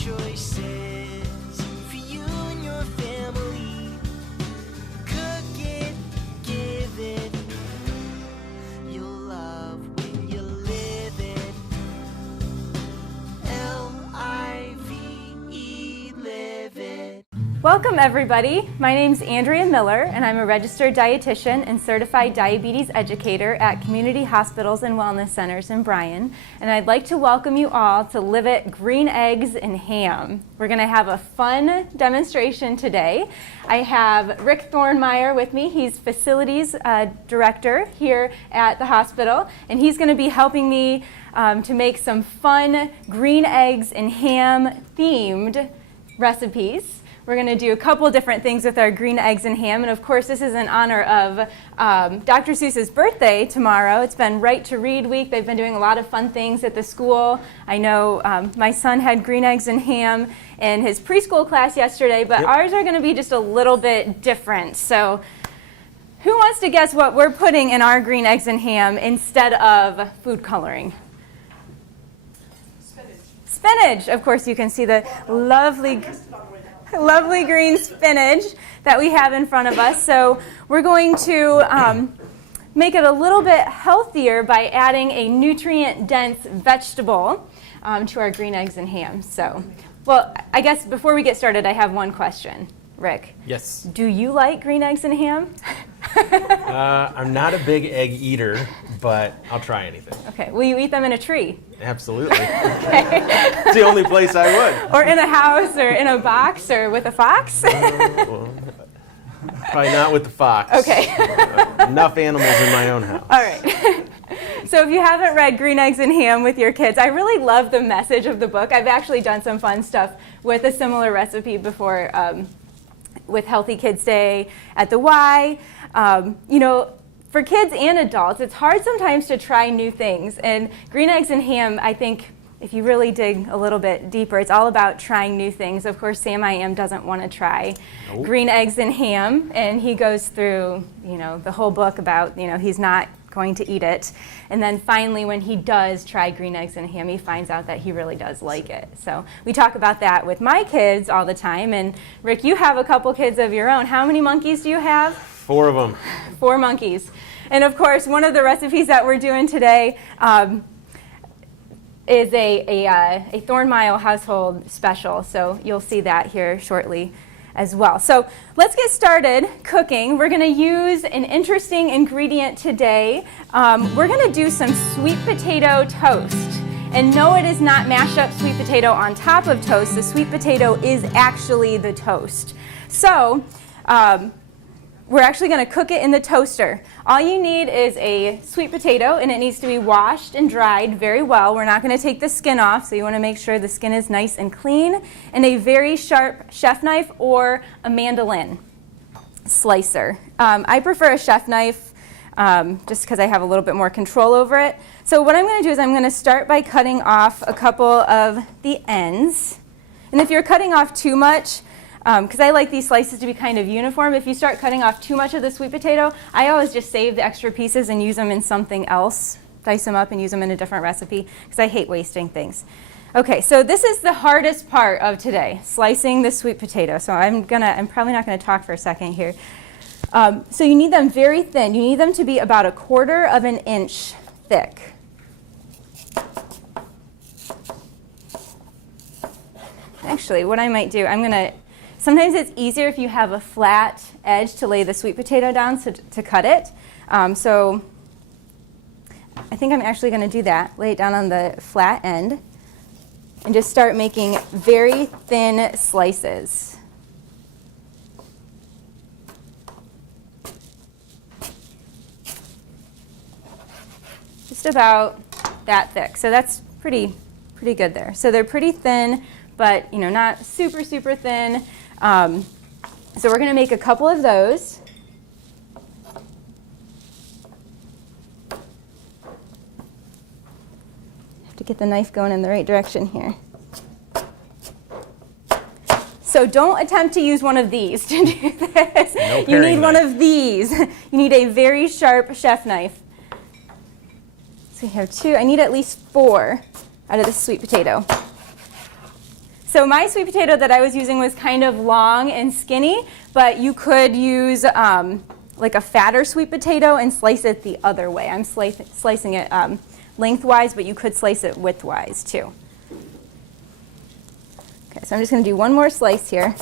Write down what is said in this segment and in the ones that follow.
choices for you and your family. Cook it, give it. You'll love when you live it. L-I-V-E, live it. Welcome everybody. My name's Andrea Miller and I'm a registered dietitian and certified diabetes educator at Community Hospitals and Wellness Centers in Bryan. And I'd like to welcome you all to Live It Green Eggs and Ham. We're going to have a fun demonstration today. I have Rick Thornmeyer with me. He's facilities director here at the hospital, and he's going to be helping me to make some fun green eggs and ham themed recipes. We're going to do a couple different things with our green eggs and ham, and of course this is in honor of Dr. Seuss's birthday tomorrow. It's been Right to Read week. They've been doing a lot of fun things at the school. I know my son had green eggs and ham in his preschool class yesterday, but ours are going to be just a little bit different. So who wants to guess what we're putting in our green eggs and ham instead of food coloring? Spinach. Of course, you can see the lovely green spinach that we have in front of us. So we're going to make it a little bit healthier by adding a nutrient-dense vegetable to our green eggs and ham. So, well, I guess before we get started, I have one question. Rick. Yes. Do you like green eggs and ham? I'm not a big egg eater, but I'll try anything. Okay. Will you eat them in a tree? Absolutely. It's the only place I would. Or in a house, or in a box, or with a fox? Well, probably not with the fox. Okay. Enough animals in my own house. All right. So if you haven't read Green Eggs and Ham with your kids, I really love the message of the book. I've actually done some fun stuff with a similar recipe before with Healthy Kids Day at the Y. You know, for kids and adults, it's hard sometimes to try new things. And green eggs and ham, I think, if you really dig a little bit deeper, it's all about trying new things. Of course, Sam I Am doesn't want to try green eggs and ham, and he goes through, you know, the whole book about, you know, he's not going to eat it. And then finally, when he does try green eggs and ham, he finds out that he really does like it. So we talk about that with my kids all the time. And Rick, you have a couple kids of your own. How many monkeys do you have? 4 of them. 4 monkeys. And of course, one of the recipes that we're doing today is a Thornmeyer household special. So you'll see that here shortly as well. So let's get started cooking. We're going to use an interesting ingredient today. We're going to do some sweet potato toast. And no, it is not mashed up sweet potato on top of toast. The sweet potato is actually the toast. So we're actually going to cook it in the toaster. All you need is a sweet potato, and it needs to be washed and dried very well. We're not going to take the skin off, so you want to make sure the skin is nice and clean, and a very sharp chef knife or a mandolin slicer. I prefer a chef knife just because I have a little bit more control over it. So what I'm going to do is I'm going to start by cutting off a couple of the ends. And if you're cutting off too much, because I like these slices to be kind of uniform. If you start cutting off too much of the sweet potato, I always just save the extra pieces and use them in something else. Dice them up and use them in a different recipe because I hate wasting things. Okay, so this is the hardest part of today, slicing the sweet potato. So I'm probably not going to talk for a second here. So you need them very thin. You need them to be about 1/4 of an inch thick. Actually, what I might do, sometimes it's easier if you have a flat edge to lay the sweet potato down to cut it. So I think I'm actually going to do that, lay it down on the flat end, and just start making very thin slices. Just about that thick. So that's pretty good there. So they're pretty thin, but not super, super thin. So we're going to make a couple of those. Have to get the knife going in the right direction here. So don't attempt to use one of these to do this. No You need paring one knife. of these. You need a very sharp chef knife. So we have 2. I need at least 4 out of the sweet potato. So my sweet potato that I was using was kind of long and skinny, but you could use like a fatter sweet potato and slice it the other way. I'm slicing it lengthwise, but you could slice it widthwise too. Okay, so I'm just going to do one more slice here.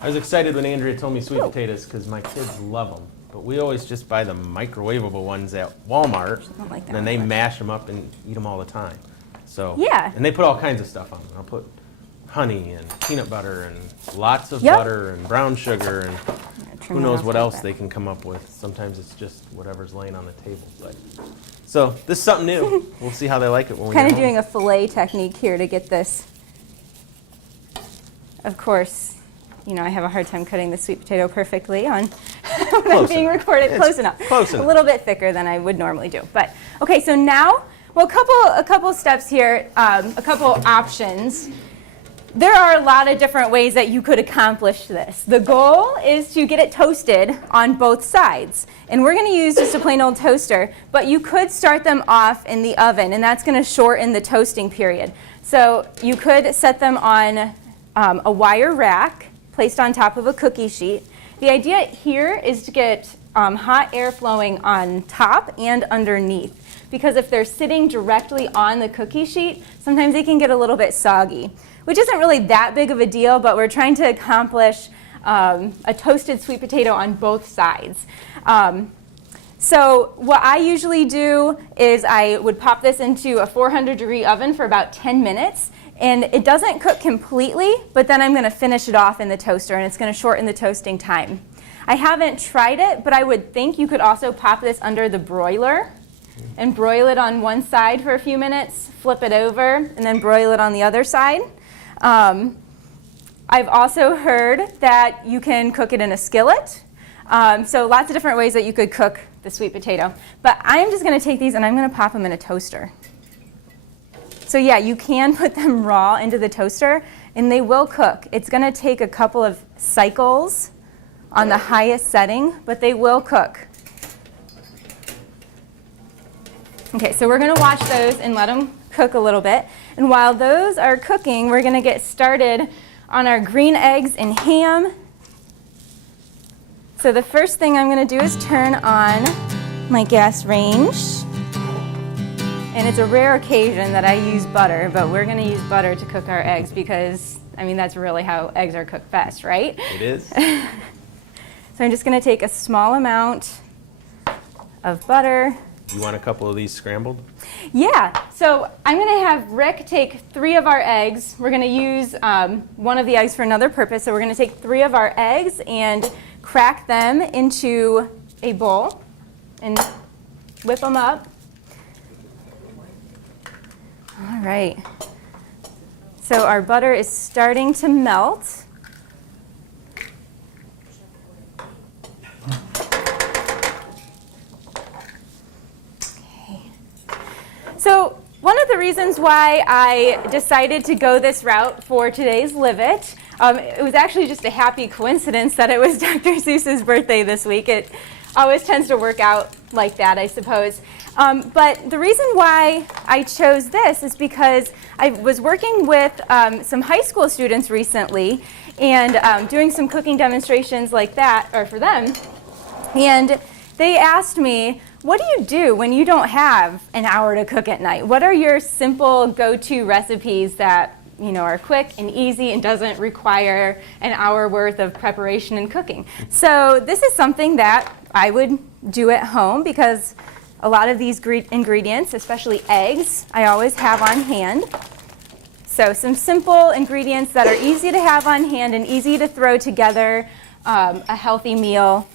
I was excited when Andrea told me sweet potatoes because my kids love them. But we always just buy the microwavable ones at Walmart, don't like that and then one they much. mash them up and eat them all the time. So Yeah. and they put all kinds of stuff on them. I'll put honey and peanut butter and lots of Yep. butter and brown sugar and Trim who that knows off what a little else bit. they can come up with. Sometimes it's just whatever's laying on the table. But so this is something new. We'll see how they like it when we Kind get of home. doing a fillet technique here to get this. Of course, you know, I have a hard time cutting the sweet potato perfectly on when I'm Close being enough. recorded. It's Close enough. close A enough. little bit thicker than I would normally do. But okay, so now, well, a couple steps here, a couple options. There are a lot of different ways that you could accomplish this. The goal is to get it toasted on both sides. And we're going to use just a plain old toaster, but you could start them off in the oven, and that's going to shorten the toasting period. So you could set them on a wire rack placed on top of a cookie sheet. The idea here is to get hot air flowing on top and underneath, because if they're sitting directly on the cookie sheet, sometimes they can get a little bit soggy, which isn't really that big of a deal, but we're trying to accomplish a toasted sweet potato on both sides. So what I usually do is I would pop this into a 400-degree oven for about 10 minutes. And it doesn't cook completely, but then I'm going to finish it off in the toaster, and it's going to shorten the toasting time. I haven't tried it, but I would think you could also pop this under the broiler and broil it on one side for a few minutes, flip it over, and then broil it on the other side. I've also heard that you can cook it in a skillet. So lots of different ways that you could cook the sweet potato. But I'm just going to take these and I'm going to pop them in a toaster. So yeah, you can put them raw into the toaster and they will cook. It's going to take a couple of cycles on the highest setting, but they will cook. Okay, so we're going to watch those and let them cook a little bit. And while those are cooking, we're going to get started on our green eggs and ham. So the first thing I'm going to do is turn on my gas range. And it's a rare occasion that I use butter, but we're going to use butter to cook our eggs because, I mean, that's really how eggs are cooked best, right? It is. So I'm just going to take a small amount of butter. You want a couple of these scrambled? Yeah, so I'm going to have Rick take 3 of our eggs. We're going to use one of the eggs for another purpose. So we're going to take 3 of our eggs and crack them into a bowl and whip them up. All right. So our butter is starting to melt. So one of the reasons why I decided to go this route for today's Live It, it was actually just a happy coincidence that it was Dr. Seuss's birthday this week. It always tends to work out like that, I suppose. But the reason why I chose this is because I was working with some high school students recently and doing some cooking demonstrations like that, or for them. And they asked me, what do you do when you don't have an hour to cook at night? What are your simple go-to recipes that are quick and easy and doesn't require an hour worth of preparation and cooking? So this is something that I would do at home because a lot of these ingredients, especially eggs, I always have on hand. So some simple ingredients that are easy to have on hand and easy to throw together a healthy meal.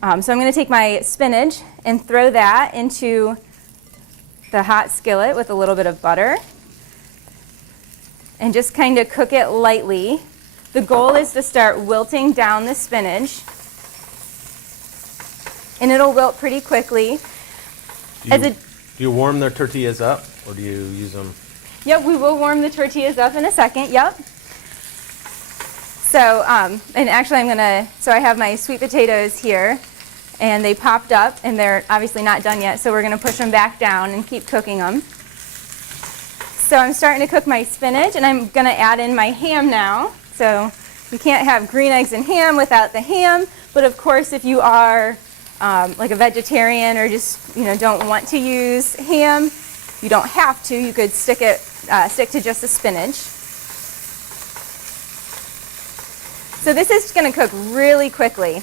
So I'm going to take my spinach and throw that into the hot skillet with a little bit of butter and just kind of cook it lightly. The goal is to start wilting down the spinach, and it'll wilt pretty quickly. Do you warm the tortillas up, or do you use them? Yep, we will warm the tortillas up in a second, yep. So, and actually so I have my sweet potatoes here, and they popped up, and they're obviously not done yet, so we're going to push them back down and keep cooking them. So I'm starting to cook my spinach, and I'm going to add in my ham now. So you can't have green eggs and ham without the ham, but of course if you are like a vegetarian or just don't want to use ham, you don't have to. You could stick to just the spinach. So this is going to cook really quickly.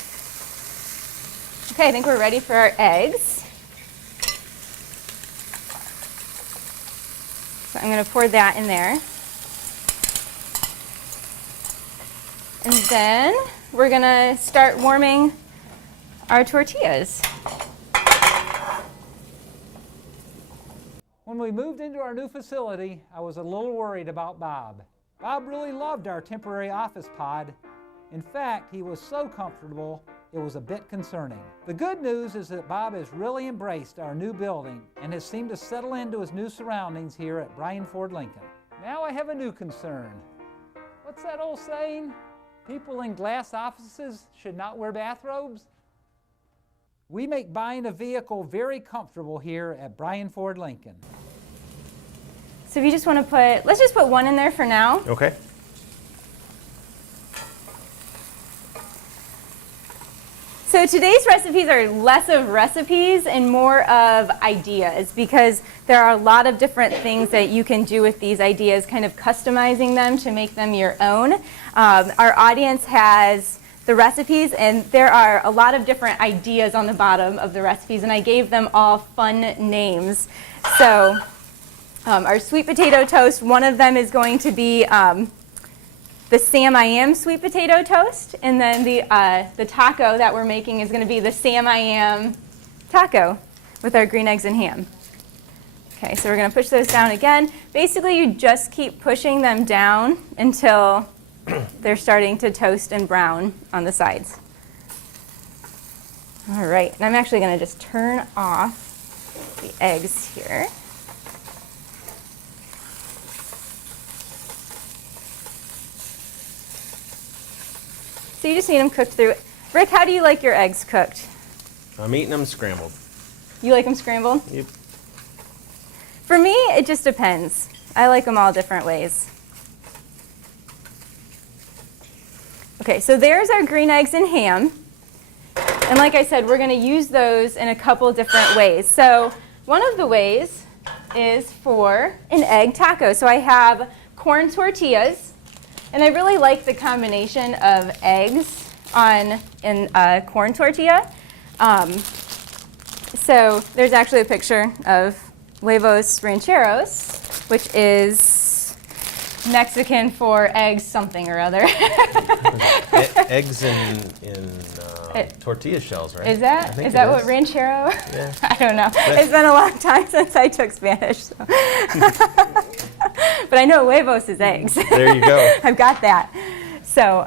Okay, I think we're ready for our eggs. So I'm going to pour that in there. And then we're going to start warming our tortillas. When we moved into our new facility, I was a little worried about Bob. Bob really loved our temporary office pod. In fact, he was so comfortable, it was a bit concerning. The good news is that Bob has really embraced our new building and has seemed to settle into his new surroundings here at Bryan Ford Lincoln. Now I have a new concern. What's that old saying? People in glass offices should not wear bathrobes? We make buying a vehicle very comfortable here at Bryan Ford Lincoln. So if you just want to let's just put one in there for now. Okay. So today's recipes are less of recipes and more of ideas, because there are a lot of different things that you can do with these ideas, kind of customizing them to make them your own. Our audience has the recipes, and there are a lot of different ideas on the bottom of the recipes, and I gave them all fun names. So our sweet potato toast, one of them is going to be the Sam I Am sweet potato toast, and then the taco that we're making is going to be the Sam I Am taco with our green eggs and ham. Okay, so we're going to push those down again. Basically, you just keep pushing them down until they're starting to toast and brown on the sides. All right, and I'm actually going to just turn off the eggs here. So you just need them cooked through. Rick, how do you like your eggs cooked? I'm eating them scrambled. You like them scrambled? Yep. For me, it just depends. I like them all different ways. Okay, so there's our green eggs and ham. And like I said, we're going to use those in a couple different ways. So one of the ways is for an egg taco. So I have corn tortillas. And I really like the combination of eggs in a corn tortilla. So there's actually a picture of huevos rancheros, which is Mexican for eggs something or other. Eggs in tortilla shells, right? Is that what ranchero? Yeah. I don't know. It's been a long time since I took Spanish. So. But I know huevos is eggs. There you go. I've got that. So,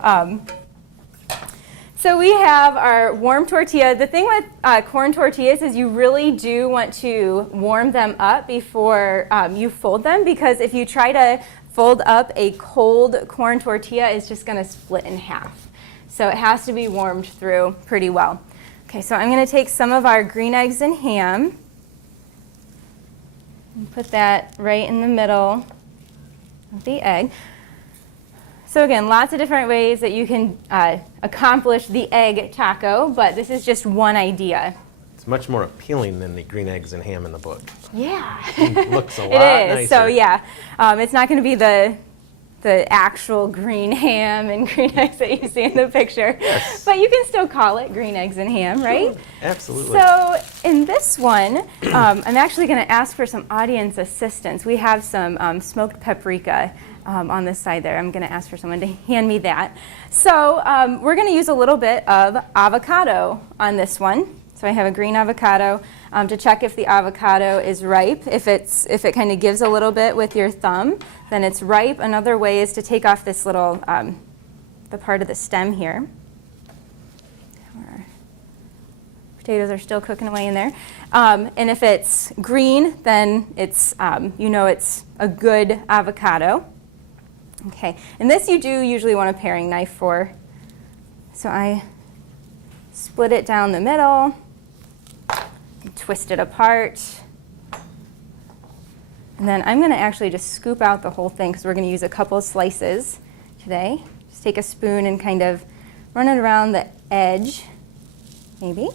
so we have our warm tortilla. The thing with corn tortillas is you really do want to warm them up before you fold them, because if you try to fold up a cold corn tortilla, it's just going to split in half. So it has to be warmed through pretty well. Okay, so I'm going to take some of our green eggs and ham and put that right in the middle of the egg. So again, lots of different ways that you can accomplish the egg taco, but this is just one idea. It's much more appealing than the green eggs and ham in the book. Yeah. It looks a lot It is. nicer. So yeah, it's not going to be the actual green ham and green eggs that you see in the picture. Yes. But you can still call it green eggs and ham, right? Sure. Absolutely. So in this one, I'm actually going to ask for some audience assistance. We have some smoked paprika on this side there. I'm going to ask for someone to hand me that. So we're going to use a little bit of avocado on this one. So I have a green avocado to check if the avocado is ripe. If it kind of gives a little bit with your thumb, then it's ripe. Another way is to take off this little, the part of the stem here. Our potatoes are still cooking away in there. And if it's green, then it's, it's a good avocado. Okay, and this you do usually want a paring knife for. So I split it down the middle, twist it apart. And then I'm going to actually just scoop out the whole thing because we're going to use a couple of slices today. Just take a spoon and kind of run it around the edge, maybe.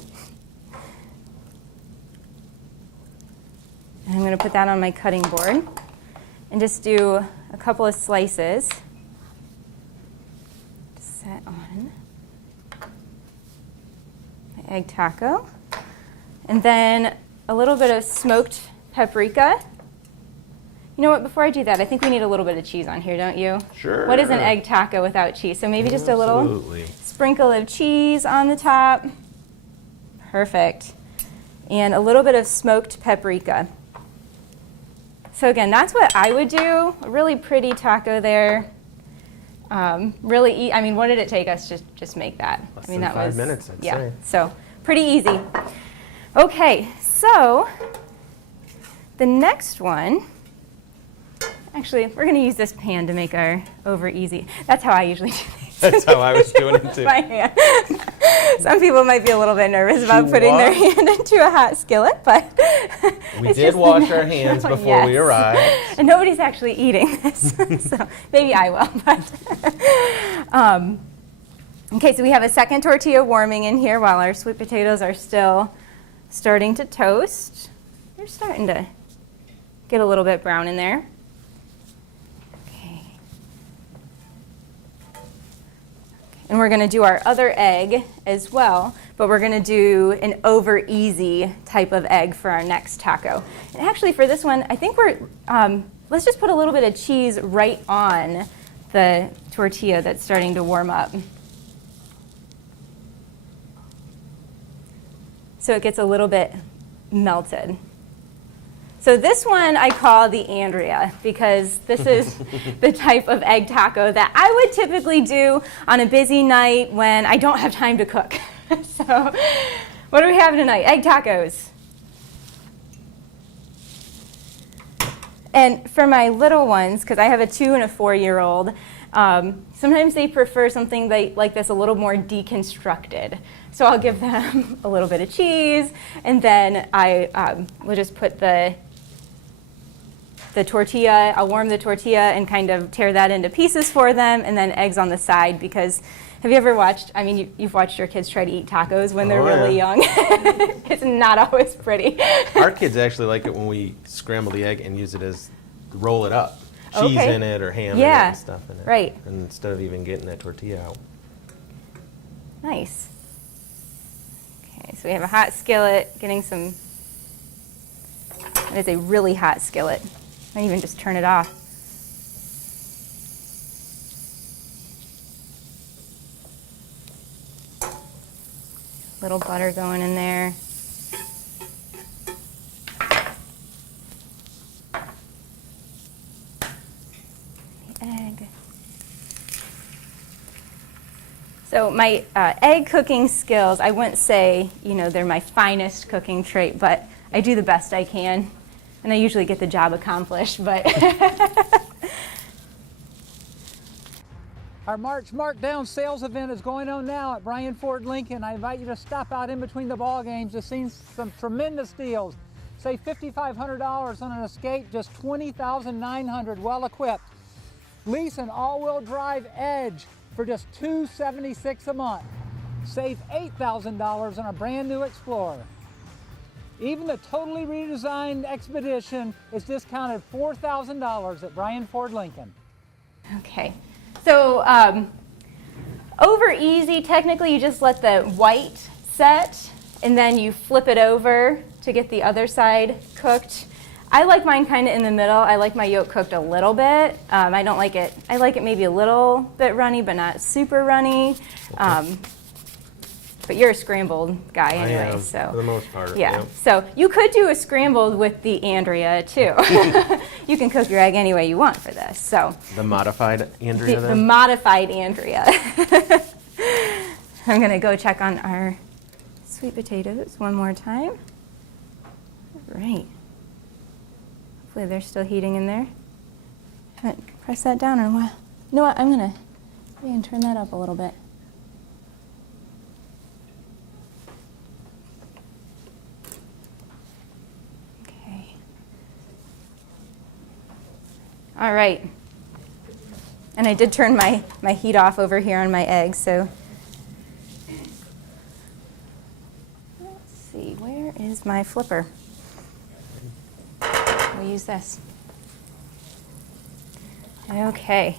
And I'm going to put that on my cutting board and just do a couple of slices. Set on my egg taco. And then a little bit of smoked paprika. You know what, before I do that, I think we need a little bit of cheese on here, don't you? Sure. What is an egg taco without cheese? So maybe just a little Absolutely. sprinkle of cheese on the top. Perfect. And a little bit of smoked paprika. So again, that's what I would do. A really pretty taco there. I mean, what did it take us to just make that? Less I mean, than that 5 was minutes, I'd yeah. say. So pretty easy. Okay, so the next one. Actually, we're going to use this pan to make our over easy. That's how I usually do things. That's how I was doing it too. My hand. Some people might be a little bit nervous about putting their hand into a hot skillet, but We it's did just wash our hands before we Yes. arrived. And nobody's actually eating this, so maybe I will. But okay, so we have a second tortilla warming in here while our sweet potatoes are still starting to toast. They're starting to get a little bit brown in there. And we're going to do our other egg as well, but we're going to do an over easy type of egg for our next taco. And actually for this one, I think let's just put a little bit of cheese right on the tortilla that's starting to warm up. So it gets a little bit melted. So this one I call the Andrea because this is the type of egg taco that I would typically do on a busy night when I don't have time to cook. So what do we have tonight? Egg tacos. And for my little ones, because I have a 2- and a 4-year-old, sometimes they prefer something like this a little more deconstructed. So I'll give them a little bit of cheese, and then I will just put the tortilla, I'll warm the tortilla and kind of tear that into pieces for them, and then eggs on the side because have you ever watched, I mean, you've watched your kids try to eat tacos when they're really young. It's not always pretty. Our kids actually like it when we scramble the egg and use it as, roll it up. Cheese Okay. in it or ham in it Yeah, and stuff in it. right. And instead of even getting that tortilla out. Nice. Okay, so we have a hot skillet, getting some, it is a really hot skillet. Might even just turn it off. Little butter going in there. The egg. So my egg cooking skills, I wouldn't say, they're my finest cooking trait, but I do the best I can. And I usually get the job accomplished, but Our March Markdown sales event is going on now at Bryan Ford Lincoln. I invite you to stop out in between the ball games to see some tremendous deals. Save $5,500 on an Escape, just $20,900, well equipped. Lease an all-wheel drive Edge for just $276 a month. Save $8,000 on a brand new Explorer. Even the totally redesigned Expedition is discounted $4,000 at Bryan Ford Lincoln. okay. So over easy, technically you just let the white set and then you flip it over to get the other side cooked. I like mine kind of in the middle. I like my yolk cooked a little bit. I don't like it, I like it maybe a little bit runny, but not super runny. But you're a scrambled guy anyway, I am, so. for the most part. Yeah, so you could do a scrambled with the Andrea too. You can cook your egg any way you want for this, so. The modified Andrea The then? modified Andrea. I'm gonna go check on our sweet potatoes one more time. All right. Hopefully they're still heating in there. Press that down or what? You know what, I'm gonna turn that up a little bit. All right. And I did turn my heat off over here on my eggs, so let's see, where is my flipper? We'll use this. Okay.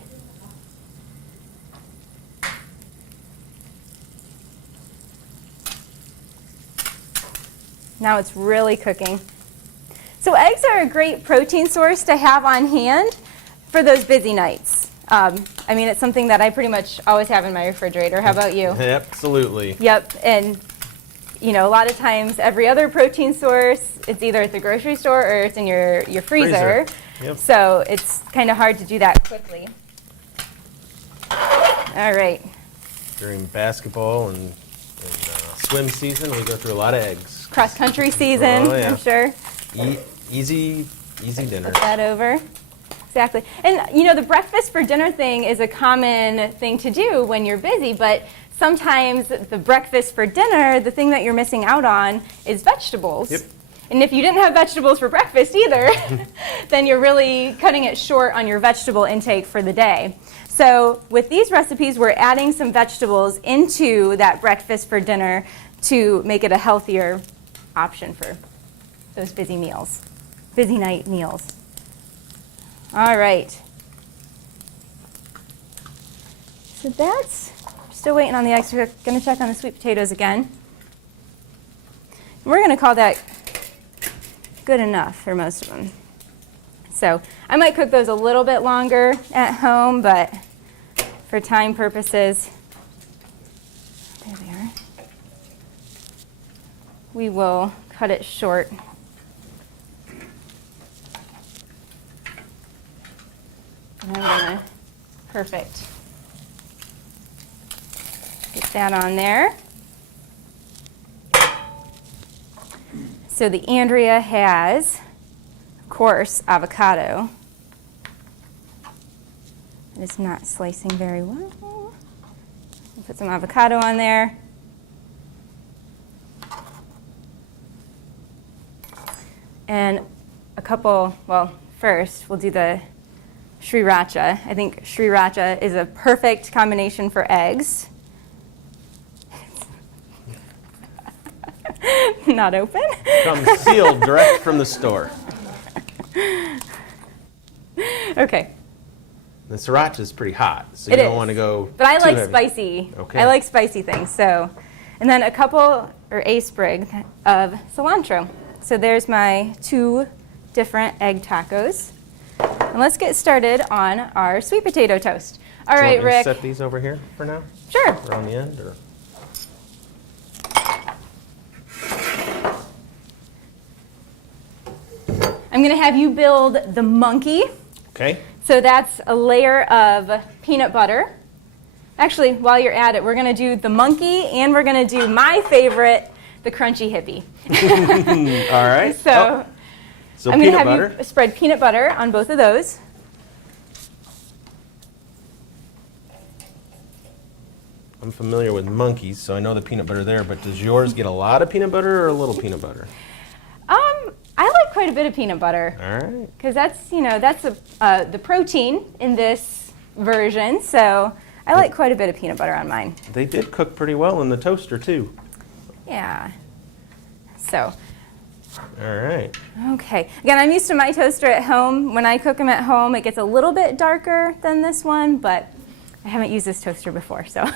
Now it's really cooking. So eggs are a great protein source to have on hand for those busy nights. I mean, it's something that I pretty much always have in my refrigerator. How about you? Absolutely. Yep, and you know, a lot of times every other protein source, it's either at the grocery store or it's in your freezer. Yep. So it's kind of hard to do that quickly. All right. During basketball and swim season, we go through a lot of eggs. Cross-country season, Oh, yeah. I'm sure. Easy dinner. Flip that over. Exactly. And you know, the breakfast for dinner thing is a common thing to do when you're busy, but sometimes the breakfast for dinner, the thing that you're missing out on is vegetables. Yep. And if you didn't have vegetables for breakfast either, then you're really cutting it short on your vegetable intake for the day. So with these recipes, we're adding some vegetables into that breakfast for dinner to make it a healthier option for those busy meals, busy night meals. All right. So that's, still waiting on the eggs. We're going to check on the sweet potatoes again. We're going to call that good enough for most of them. So I might cook those a little bit longer at home, but for time purposes, there they are. We will cut it short. And I'm gonna, perfect. Get that on there. So the Andrea has, of course, avocado. It's not slicing very well. We'll put some avocado on there. And a couple, well, first we'll do the sriracha. I think sriracha is a perfect combination for eggs. Not open. Comes sealed direct from the store. Okay. The sriracha is pretty hot, so It you don't is. want to go But I too like heavy. spicy. Okay. I like spicy things. So, and then a couple or a sprig of cilantro. So there's my 2 different egg tacos. And let's get started on our sweet potato toast. All Do you right, want me to Rick. set these over here for now, Sure. or on the end, or I'm going to have you build the monkey. okay? So that's a layer of peanut butter. Actually, while you're at it, we're going to do the monkey and we're going to do my favorite, the crunchy hippie. All right. So So I'm going to peanut have butter. you spread peanut butter on both of those. I'm familiar with monkeys, so I know the peanut butter there. But does yours get a lot of peanut butter or a little peanut butter? I like quite a bit of peanut butter. All right. Because that's, you know, that's the protein in this version. So I like quite a bit of peanut butter on mine. They did cook pretty well in the toaster too. Yeah. So, All right. okay. Again, I'm used to my toaster at home. When I cook them at home, it gets a little bit darker than this one, but I haven't used this toaster before, so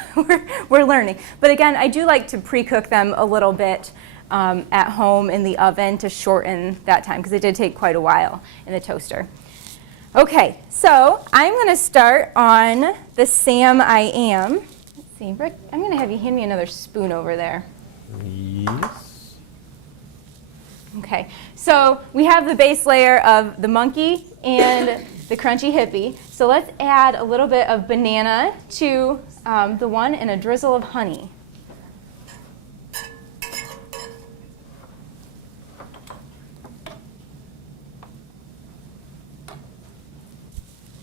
we're learning. But again, I do like to pre-cook them a little bit at home in the oven to shorten that time, because it did take quite a while in the toaster. Okay, so I'm going to start on the Sam I Am. Let's see, Rick, I'm going to have you hand me another spoon over there. Yes. Okay, so we have the base layer of the monkey and the crunchy hippie. So let's add a little bit of banana to the one and a drizzle of honey.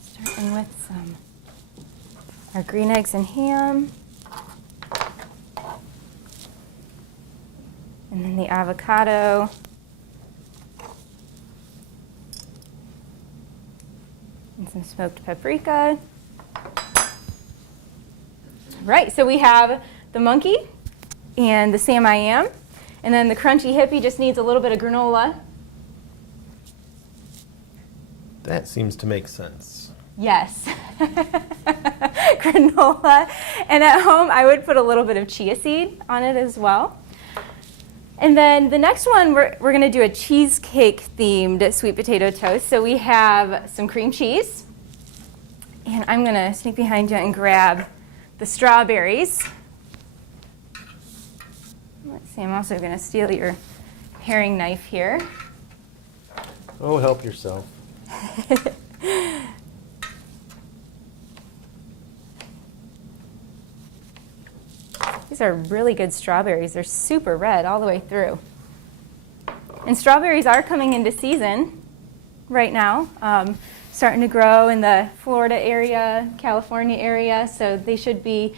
Starting with our green eggs and ham. And then the avocado. And some smoked paprika. Right, so we have the monkey and the Sam I Am. And then the crunchy hippie just needs a little bit of granola. That seems to make sense. Yes. Granola. And at home, I would put a little bit of chia seed on it as well. And then the next one, we're going to do a cheesecake-themed sweet potato toast. So we have some cream cheese. And I'm going to sneak behind you and grab the strawberries. Let's see, I'm also going to steal your paring knife here. Oh, help yourself. These are really good strawberries. They're super red all the way through. And strawberries are coming into season right now, starting to grow in the Florida area, California area, so they should be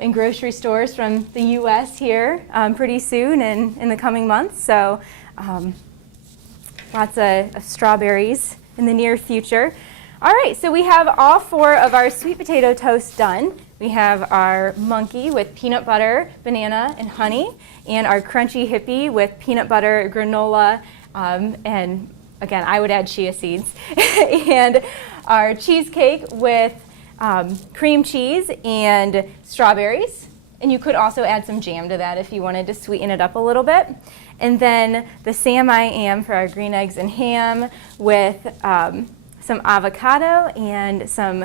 in grocery stores from the U.S. here pretty soon and in the coming months. So lots of strawberries in the near future. All right, so we have all 4 of our sweet potato toasts done. We have our monkey with peanut butter, banana, and honey, and our crunchy hippie with peanut butter, granola, and again, I would add chia seeds, and our cheesecake with cream cheese and strawberries. And you could also add some jam to that if you wanted to sweeten it up a little bit. And then the Sam I Am for our green eggs and ham with some avocado and some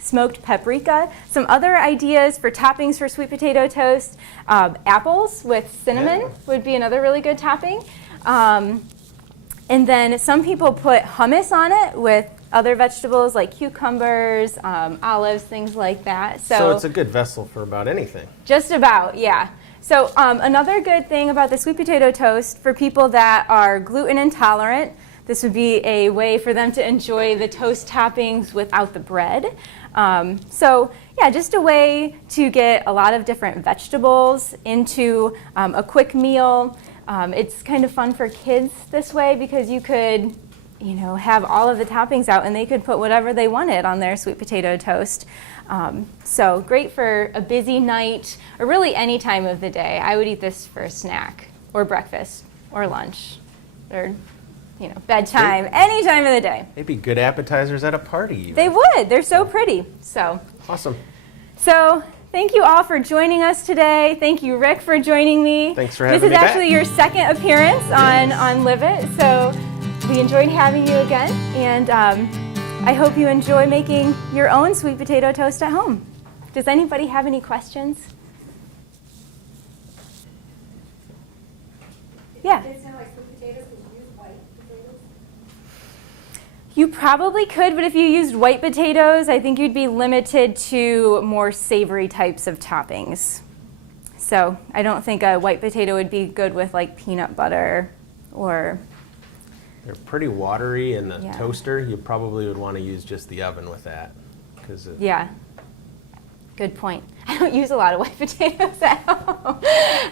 smoked paprika. Some other ideas for toppings for sweet potato toast. Apples with cinnamon would be another really good topping. And then some people put hummus on it with other vegetables like cucumbers, olives, things like that. So it's a good vessel for about anything. Just about, yeah. So another good thing about the sweet potato toast for people that are gluten intolerant, this would be a way for them to enjoy the toast toppings without the bread. So yeah, just a way to get a lot of different vegetables into a quick meal. It's kind of fun for kids this way because you could, have all of the toppings out and they could put whatever they wanted on their sweet potato toast. So great for a busy night or really any time of the day. I would eat this for a snack or breakfast or lunch or bedtime, any time of the day. They'd be good appetizers at a party even. They would. They're so pretty. So awesome. So thank you all for joining us today. Thank you, Rick, for joining me. Thanks for having me This is back. actually your second appearance on Live It, so we enjoyed having you again, and I hope you enjoy making your own sweet potato toast at home. Does anybody have any questions? Yeah. You probably could, but if you used white potatoes, I think you'd be limited to more savory types of toppings. So I don't think a white potato would be good with like peanut butter or... They're pretty watery in the Yeah. toaster. You probably would want to use just the oven with that. Yeah, good point. I don't use a lot of white potatoes at home.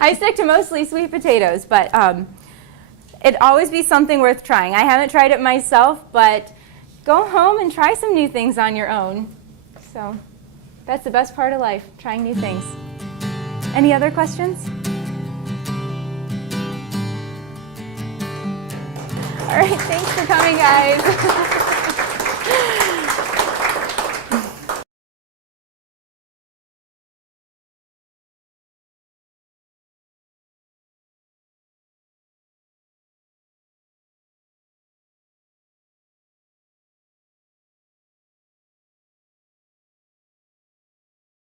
I stick to mostly sweet potatoes, but it'd always be something worth trying. I haven't tried it myself, but go home and try some new things on your own. So that's the best part of life, trying new things. Any other questions? All right, thanks for coming, guys.